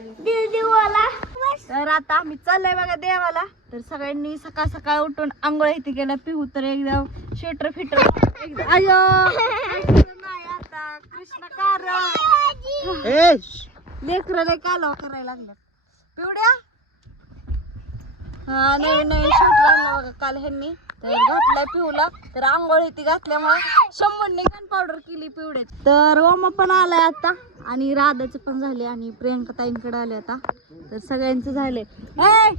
देव देवाला. तर आता आम्ही चाललोय बघा देवाला. तर सगळ्यांनी सकाळ सकाळ उठून आंघोळ इथे गेला पिहू तर एकदम स्वेटर फिटर. एकदम अयो नाही आता कृष्ण कार लेकरं कालवा करायला लागलं पिवड्या. हा नवीन नवीन शर्ट आणला बघा काल ह्यांनी. तर घातलाय पिऊला तर आंघोळ इथे घातल्यामुळे शंभरने गन पावडर केली पिवडे तर ओमा पण आलाय आता. आणि राधाचं पण झाले आणि प्रियंका ताईंकडे आले आता. तर सगळ्यांचं झाले. ए,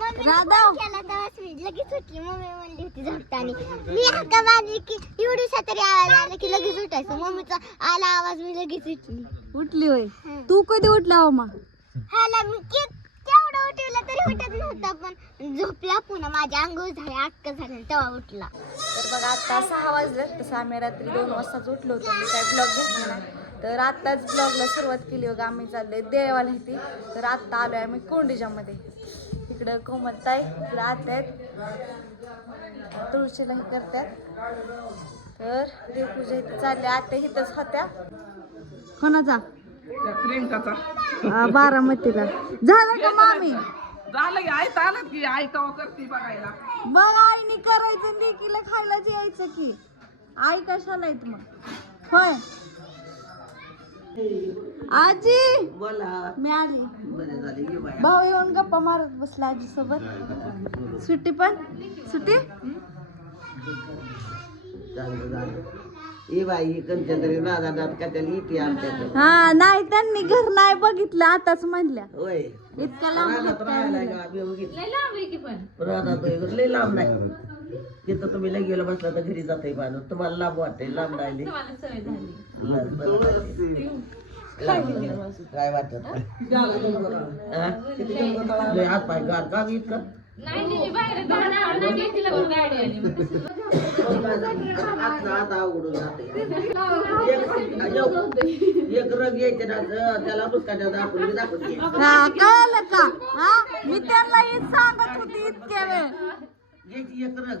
राधा! लगेच उठली. मम्मी म्हणली होती झोपतानी. मी हक्का मारली की आवाज आला की लगेच उठायचं. मम्मीचा आला आवाज मी लगेच उठली. उठली होय. तू कधी उठला ओमा हाला मी की तेवढं उठवलं तरी उठत नव्हता पण झोपला पुन्हा. माझ्या अंघोळ झाले अक्क झाले तेव्हा उठला. तर बघा आता सहा वाजले तसं आम्ही रात्री दोन वाजताच उठलो होतो. मी काय ब्लॉग घेतला नाही. तर आत्ताच ब्लॉगला सुरुवात केली बघा आम्ही चाललोय देवाला इथे. तर आत्ता आलोय आम्ही कोंडीच्यामध्ये. इकडं कोमलताय इकडं आत्या आहेत. तुळशीला हे करतात तर देवपूजा इथे चालली आत्या इथंच होत्या. कोणाचा? प्रियंकाचा. बारामतीला. झालं का मामी? झालं की आयत आलं की आई कवा करते बघायला. मग आईने करायचं लेकीला खायलाच यायचं की. आई कशाला येत मग? होय. आजी! बोला. मी आली. बरे झाले ये बाया. भाऊ येऊन गप्पा मारत बसला आजी सोबत सुट्टी पण? सुट्टी? ही हा नाही त्यांनी घर नाही बघितलं आताच म्हणल्या. होय. इतक्या लांब तिथं तुम्ही लय गेलं बसला तर घरी जाते माणूस. तुम्हाला लांब वाटते लांब राहिले. काय वाटत हात पाय गार का इतकं एक- रग यायचे ना त्याला मुस्काच्या दाखवून मी दाखवून हा कळलं का? हा मी त्यांना सांगत होती इतक्या वेळ. एक रग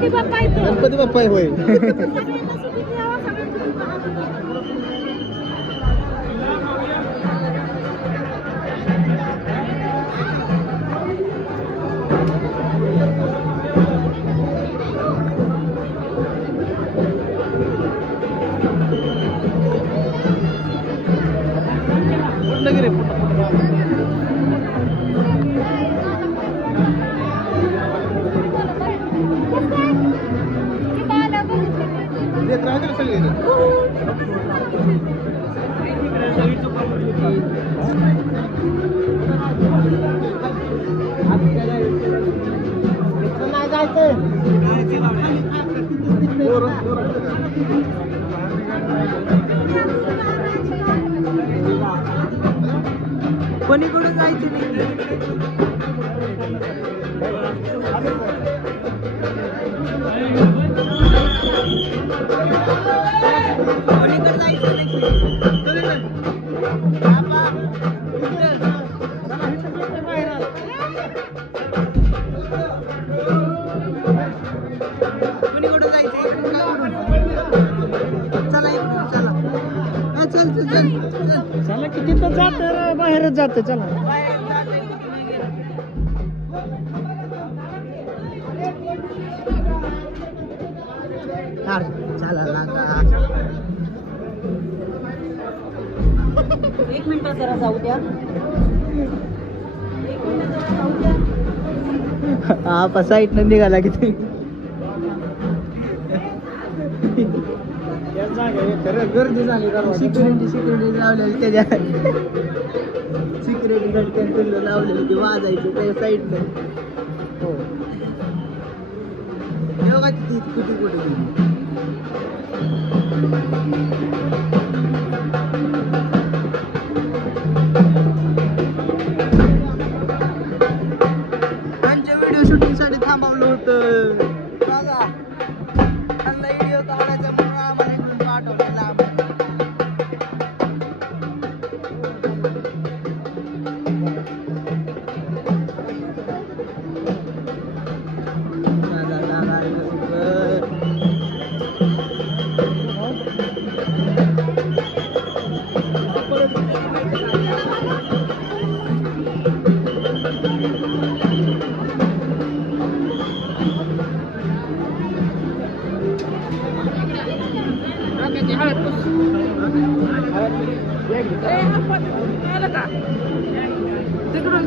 गणपती बाप्पा गणपती बाप्पा होय. कुठलं गिरे कोणीकडे जायचं नाही? कोणीकडे जायचं नाही? चला चला चल की तिथं जात बाहेरच जात चला चला लागा. एक मिनिट जरा जाऊ द्या. हा साईडनं निघाला किती गर्दी झाली सिक्युरिटी सिक्युरिटी लावलेली त्याच्या. सिक्युरिटी गार्ड लावलेली ते वाजायचे त्या साईडनं हो. तेव्हा किती कुठे कुठे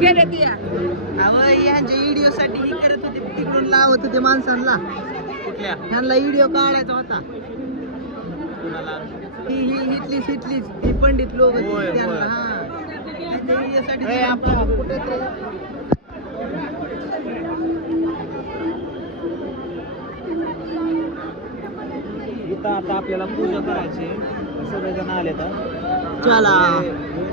यांच्या व्हिडिओ साठी ही करत होते तिकडून लावत होते माणसांना. कुठल्या? त्यांना व्हिडिओ काढायचा होता. ही ही हिटलीच हिटलीच ती पंडित लोक त्यांना हा. त्यांच्या व्हिडिओ साठी कुठे इथं आता आपल्याला पूजा करायची सगळेजण आले तर चला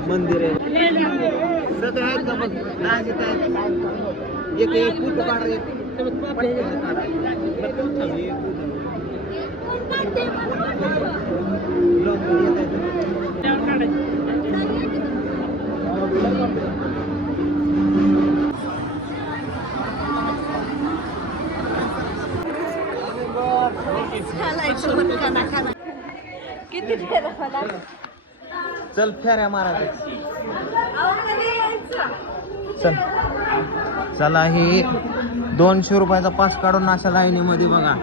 मंदिर आहे. सगळे आहेत का बघ नाच येत आहेत एक एक फोटो काढ. किती फेरा मला चल फेऱ्या यायचं? चल. चला ही दोनशे रुपयाचा पास काढून अशा लाईनीमध्ये बघा.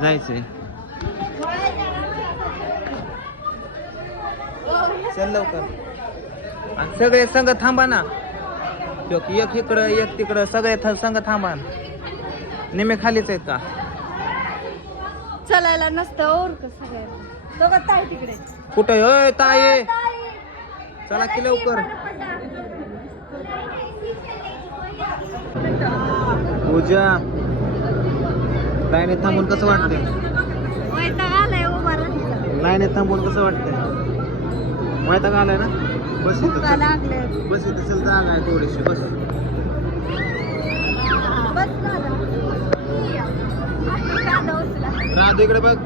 जायचंय. चल लवकर. आणि सगळे संघ थांबा ना. एक एक इकडं एक तिकडं सगळे थ- संघ थांबा. निमे खालीच आहेत का? चलायला नसतं तिकडे. कुठं होय ताई, चला की लवकर. पूजा लाईनीत थांबून कसं वाटतंय वैताग. लाईनीत थांबून कसं वाटतंय का आलाय ना बस इथं. बस इथं चल जागा आहे थोडीशी बस. राहतो इकडे बघ